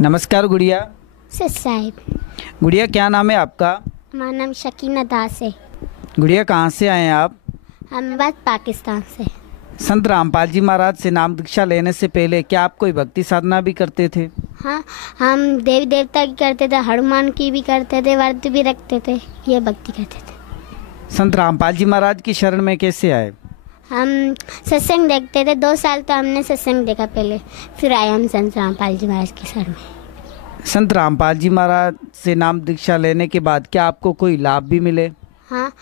नमस्कार गुड़िया। साहिब। गुड़िया क्या नाम है आपका? हमारा नाम शकीना दास है। गुड़िया कहाँ से आए हैं आप? हम बात पाकिस्तान से। संत रामपाल जी महाराज से नाम दीक्षा लेने से पहले क्या आप कोई भक्ति साधना भी करते थे? हाँ, हम देवी देवता की करते थे, हनुमान की भी करते थे, व्रत भी रखते थे, ये भक्ति करते थे। संत रामपाल जी महाराज की शरण में कैसे आए? हम सत्संग देखते थे, 2 साल तो हमने सत्संग देखा पहले, फिर आए हम संत रामपाल जी महाराज की शरण में। संत रामपाल जी महाराज से नाम दीक्षा लेने के बाद क्या आपको कोई लाभ भी मिले? हाँ,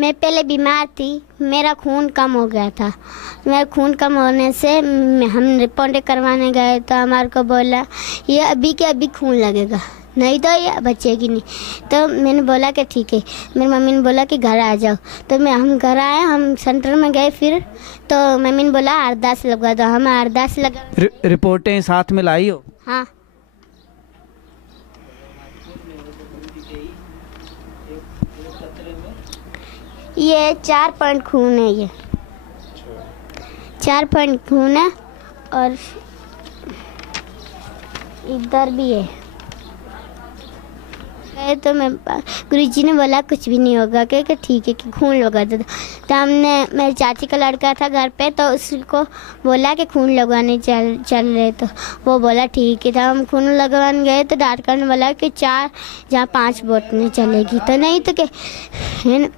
मैं पहले बीमार थी, मेरा खून कम हो गया था। मेरा खून कम होने से हम रिपोर्ट करवाने गए तो हमारे को बोला ये अभी के अभी खून लगेगा, नहीं तो ये बचेगी नहीं। तो मैंने बोला कि ठीक है। मेरी मम्मी ने बोला कि घर आ जाओ, तो हम घर आए, हम सेंटर में गए। फिर तो मम्मी ने बोला अरदास लगा दो, हम अरदास लगा। रिपोर्टें साथ में लाई हो? हाँ, ये 4 पॉइंट खून है, ये 4 पॉइंट खून है और इधर भी है। तो मैं गुरुजी ने बोला कुछ भी नहीं होगा, कि ठीक है कि खून लगा दो। तो हमने, मेरी चाची का लड़का था घर पे, तो उसको बोला कि खून लगवाने चल रहे, तो वो बोला ठीक है। तो हम खून लगवाने गए तो डॉक्टर ने बोला कि 4 जहाँ 5 बोतलें चलेगी, तो नहीं तो क्या है ना,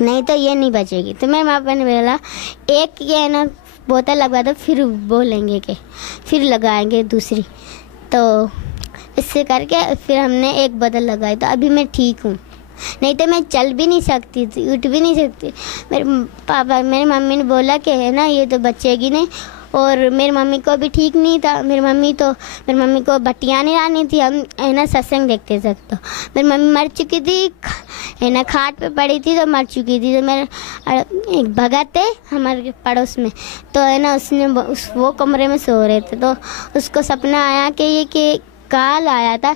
नहीं तो ये नहीं बचेगी। तो मेरे माँ बाप ने बोला एक ये है ना बोतल लगवा दो, फिर बोलेंगे कि फिर लगाएंगे दूसरी। तो इससे करके फिर हमने एक बोतल लगाई, तो अभी मैं ठीक हूँ। नहीं तो मैं चल भी नहीं सकती थी, उठ भी नहीं सकती। मेरी मम्मी ने बोला कि है ना ये तो बचेगी नहीं, और मेरी मम्मी को भी ठीक नहीं था। मेरी मम्मी को बटिया नहीं लानी थी, हम है ना सत्संग देखते थे। तो मेरी मम्मी मर चुकी थी, है ना खाट पे पड़ी थी, तो मर चुकी थी। तो मेरे एक भगत है हमारे पड़ोस में, तो है ना उसने वो कमरे में सो रहे थे, तो उसको सपना आया कि काल आया था,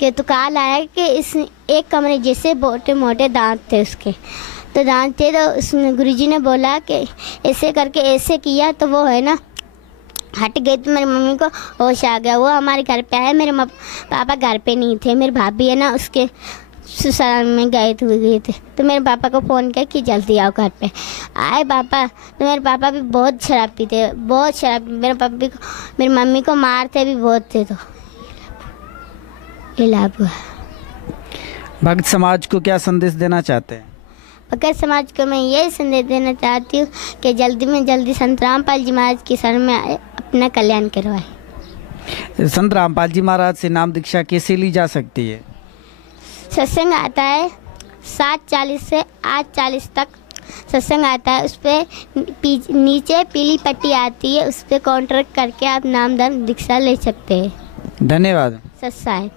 कि तो काल आया कि इस एक कमरे जैसे मोटे मोटे दांत थे उसके, तो दांत थे। तो उसने गुरुजी ने बोला कि ऐसे करके ऐसे किया, तो वो है ना हट गई। तो मेरी मम्मी को होश आ गया, वो हमारे घर पे आए। मेरे पापा घर पे नहीं थे, मेरी भाभी है ना उसके ससुराल में गए थे। तो मेरे पापा को फ़ोन किया कि जल्दी आओ घर पे। आए पापा, तो मेरे पापा भी बहुत शराब पीते, बहुत शराब। मेरे पापा को, मेरी मम्मी को मारते भी बहुत थे। तो ये लाभ हुआ। भक्त समाज को क्या संदेश देना चाहते हैं? भक्त समाज को मैं ये संदेश देना चाहती हूँ कि जल्दी में जल्दी संत रामपाल जी महाराज की शरण में आए, अपना कल्याण करवाए। संत रामपाल जी महाराज से नाम दीक्षा कैसे ली जा सकती है? सत्संग आता है 7:40 से 8:40 तक सत्संग आता है। उस पर नीचे पीली पट्टी आती है, उस पर कॉन्ट्रैक्ट करके आप नाम दीक्षा ले सकते हैं। धन्यवाद। सत साहिब।